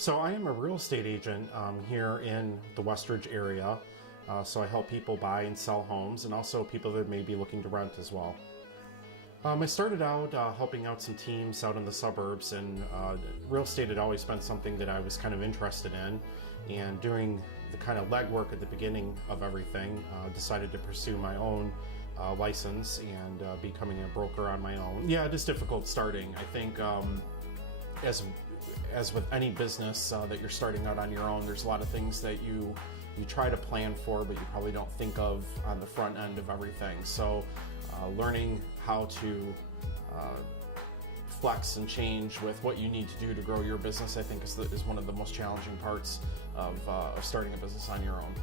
So I am a real estate agent here in the Westridge area. So I help people buy and sell homes, and also people that may be looking to rent as well. I started out helping out some teams out in the suburbs, and real estate had always been something that I was kind of interested in. And doing the kind of legwork at the beginning of everything, decided to pursue my own license and becoming a broker on my own. Yeah, it is difficult starting. I think as with any business that you're starting out on your own, there's a lot of things that you try to plan for, but you probably don't think of on the front end of everything. So learning how to flex and change with what you need to do to grow your business, I think is one of the most challenging parts of starting a business on your own.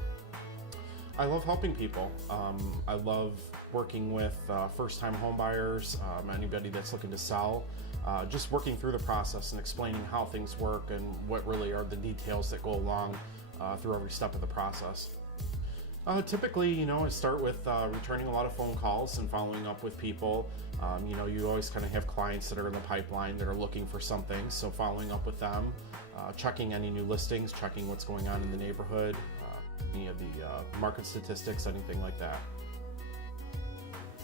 I love helping people. I love working with first-time home buyers, anybody that's looking to sell, just working through the process and explaining how things work and what really are the details that go along through every step of the process. Typically, I start with returning a lot of phone calls and following up with people. You always kind of have clients that are in the pipeline that are looking for something, so following up with them, checking any new listings, checking what's going on in the neighborhood, any of the market statistics, anything like that.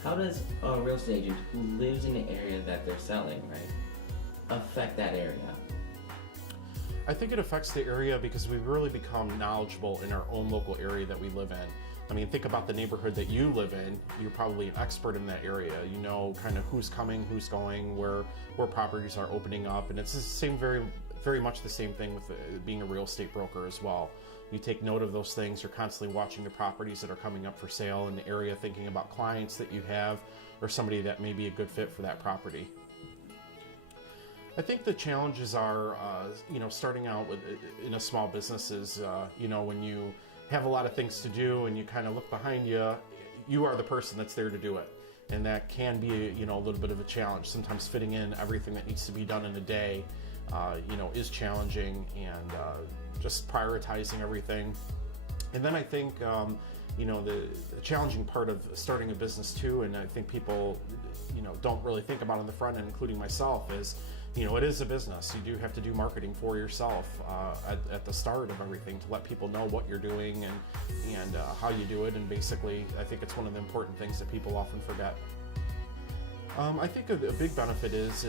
How does a real estate agent who lives in the area that they're selling, right, affect that area? I think it affects the area because we really become knowledgeable in our own local area that we live in. I mean, think about the neighborhood that you live in. You're probably an expert in that area. You know kind of who's coming, who's going, where properties are opening up, and it's the same, very much the same thing with being a real estate broker as well. You take note of those things. You're constantly watching the properties that are coming up for sale in the area, thinking about clients that you have or somebody that may be a good fit for that property. I think the challenges are, starting out in a small business is, when you have a lot of things to do and you kind of look behind you, you are the person that's there to do it. And that can be, a little bit of a challenge. Sometimes fitting in everything that needs to be done in a day, is challenging, and just prioritizing everything. And then I think, the challenging part of starting a business too, and I think people, don't really think about on the front end, including myself, is, it is a business. You do have to do marketing for yourself at the start of everything to let people know what you're doing and how you do it. And basically, I think it's one of the important things that people often forget. I think a big benefit is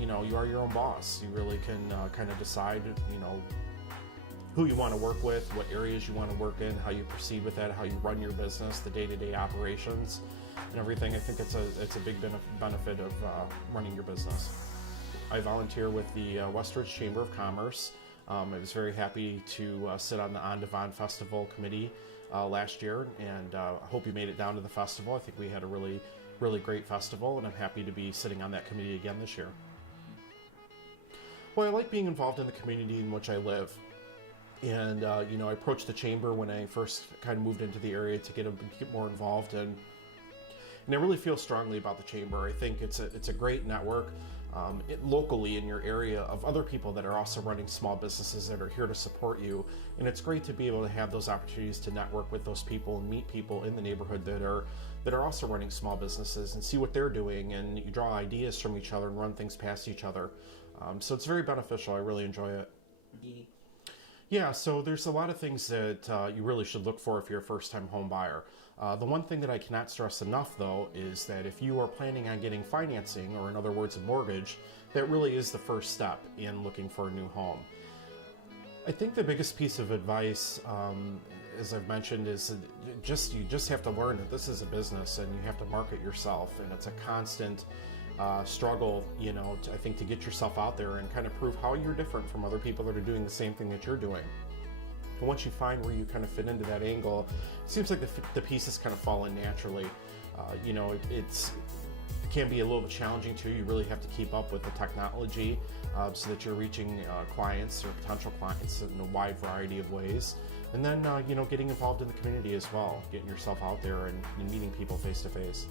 you are your own boss. You really can kind of decide, who you want to work with, what areas you want to work in, how you proceed with that, how you run your business, the day-to-day operations, and everything. I think it's a big benefit of running your business. I volunteer with the Westridge Chamber of Commerce. I was very happy to sit on the On Devon Festival Committee last year, and I hope you made it down to the festival. I think we had a really, really great festival, and I'm happy to be sitting on that committee again this year. Well, I like being involved in the community in which I live. And, I approached the chamber when I first kind of moved into the area to get more involved, and I really feel strongly about the chamber. I think it's a great network locally in your area of other people that are also running small businesses that are here to support you. And it's great to be able to have those opportunities to network with those people and meet people in the neighborhood that are also running small businesses and see what they're doing, and you draw ideas from each other and run things past each other. So it's very beneficial. I really enjoy it. Yeah, so there's a lot of things that you really should look for if you're a first-time home buyer. The one thing that I cannot stress enough, though, is that if you are planning on getting financing, or in other words, a mortgage, that really is the first step in looking for a new home. I think the biggest piece of advice, as I've mentioned, is you just have to learn that this is a business and you have to market yourself, and it's a constant struggle, I think, to get yourself out there and kind of prove how you're different from other people that are doing the same thing that you're doing. And once you find where you kind of fit into that angle, it seems like the pieces kind of fall in naturally. It can be a little bit challenging too. You really have to keep up with the technology so that you're reaching clients or potential clients in a wide variety of ways. And then, getting involved in the community as well, getting yourself out there and meeting people face to face.